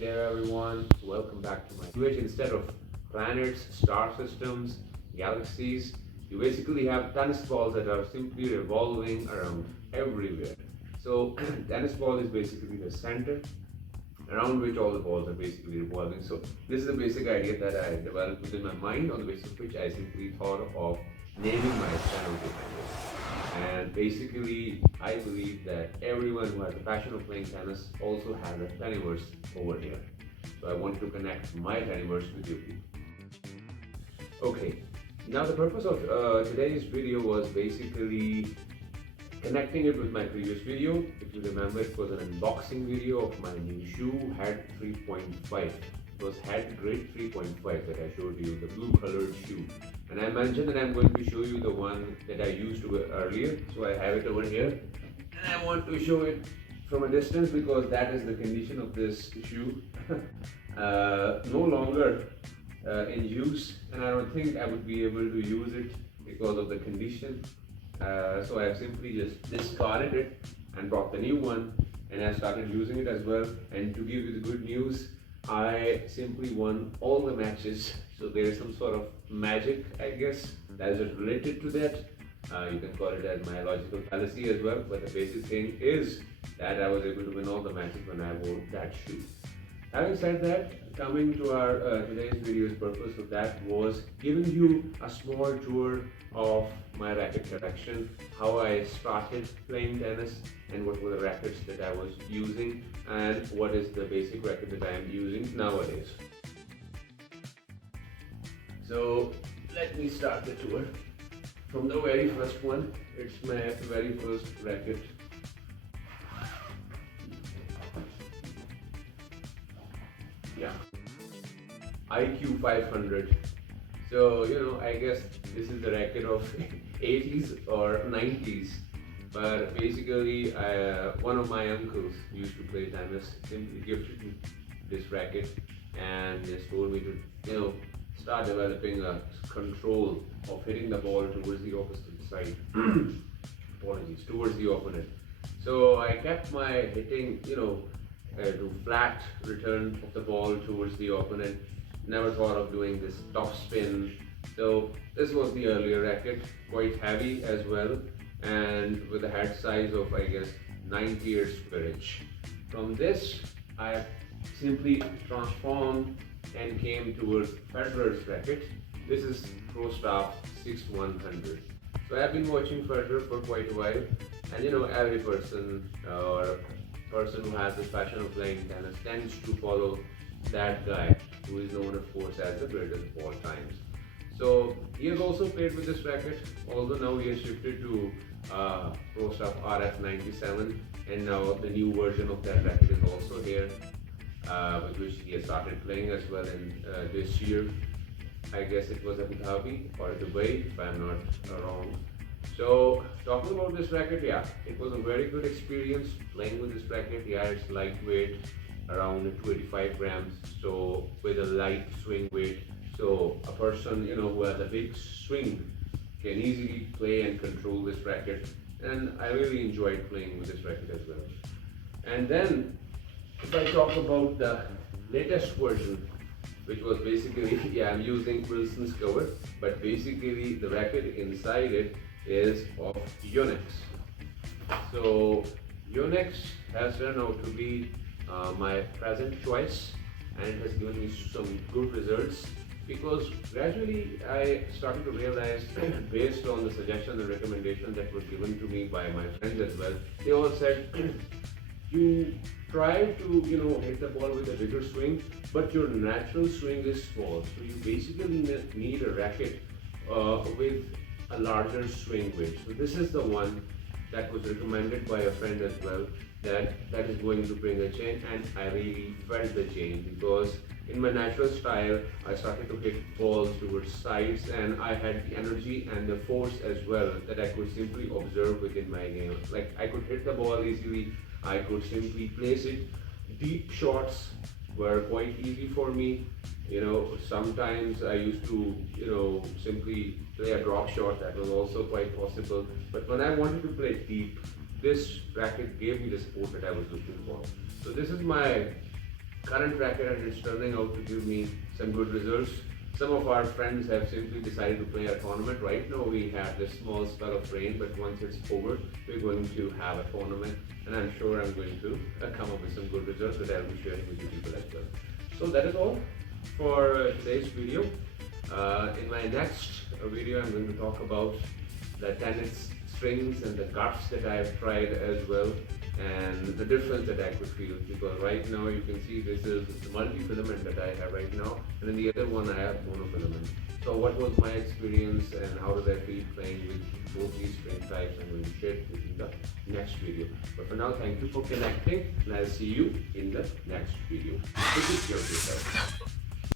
there everyone, welcome back to my which instead of planets, star systems, galaxies, you basically have tennis balls that are simply revolving around everywhere. So tennis ball is basically the center around which all the balls are basically revolving. So this is the basic idea that I developed within my mind, on the basis of which I simply thought of naming my channel to. And basically, I believe that everyone who has a passion of playing tennis also has a Tenniverse over here. So I want to connect my Tenniverse with you. Okay, now the purpose of today's video was basically connecting it with my previous video. If you remember, it was an unboxing video of my new shoe, Head 3.5. It was Head Grade 3.5 that I showed you, the blue colored shoe. And I mentioned that I'm going to show you the one that I used earlier. So I have it over here. And I want to show it from a distance because that is the condition of this shoe. No longer in use, and I don't think I would be able to use it because of the condition. So I have simply just discarded it and brought the new one, and I started using it as well. And to give you the good news, I simply won all the matches. So there is some sort of magic, I guess, that is related to that. You can call it as my logical fallacy as well, but the basic thing is that I was able to win all the matches when I wore that shoe. Having said that, coming to our today's video's purpose of that was giving you a small tour of my racket collection, how I started playing tennis, and what were the rackets that I was using, and what is the basic racket that I am using nowadays. So let me start the tour from the very first one. It's my very first racket. Yeah, IQ 500. So I guess this is the racket of 80s or 90s. But basically, one of my uncles used to play tennis. Simply gifted me this racket and just told me to start developing a control of hitting the ball towards the opposite side. Apologies, towards the opponent. So I kept my hitting, to flat return of the ball towards the opponent. Never thought of doing this top spin. So this was the earlier racket, quite heavy as well, and with a head size of, I guess, 90 square inch. From this, I simply transformed and came towards Federer's racket. This is Pro Staff 6100. So I've been watching Federer for quite a while, and every person or person who has this passion of playing tennis tends to follow that guy, who is known, of course, as the greatest of all times. So he has also played with this racket, although now he has shifted to Pro Staff RF97, and now the new version of that racket is also here, with which he has started playing as well in this year. I guess it was Abu Dhabi or Dubai, if I'm not wrong. So talking about this racket, yeah, it was a very good experience playing with this racket. Yeah, it's lightweight, around 285 grams, so with a light swing weight. So a person who has a big swing can easily play and control this racket, and I really enjoyed playing with this racket as well. And then if I talk about the latest version, which was basically, yeah, I'm using Wilson's cover, but basically the racket inside it is of yonex. So yonex has turned out to be my present choice, and it has given me some good results, because gradually I started to realize, based on the suggestion and recommendation that was given to me by my friends as well, they all said, you try to hit the ball with a bigger swing, but your natural swing is small, so you basically need a racket with a larger swing weight. So this is the one that was recommended by a friend as well, that is going to bring a change, and I really felt the change, because in my natural style I started to hit balls towards sides, and I had the energy and the force as well that I could simply observe within my game. Like, I could hit the ball easily, I could simply place it. Deep shots were quite easy for me. Sometimes I used to simply play a drop shot. That was also quite possible. But when I wanted to play deep, this racket gave me the support that I was looking for. So this is my current racket, and it's turning out to give me some good results. Some of our friends have simply decided to play a tournament. Right now we have this small spell of rain, but once it's over, we're going to have a tournament, and I'm sure I'm going to come up with some good results that I'll be sharing with you people as well. So that is all for today's video. In my next video, I'm going to talk about the tennis strings and the cuts that I have tried as well, and the difference that I could feel, because right now you can see this is the multi-filament that I have right now, and then the other one I have monofilament. So what was my experience and how did I feel playing with both these string types? I'm going to share it with you in the next video. But for now, thank you for connecting, and I'll see you in the next video. Take care of yourself.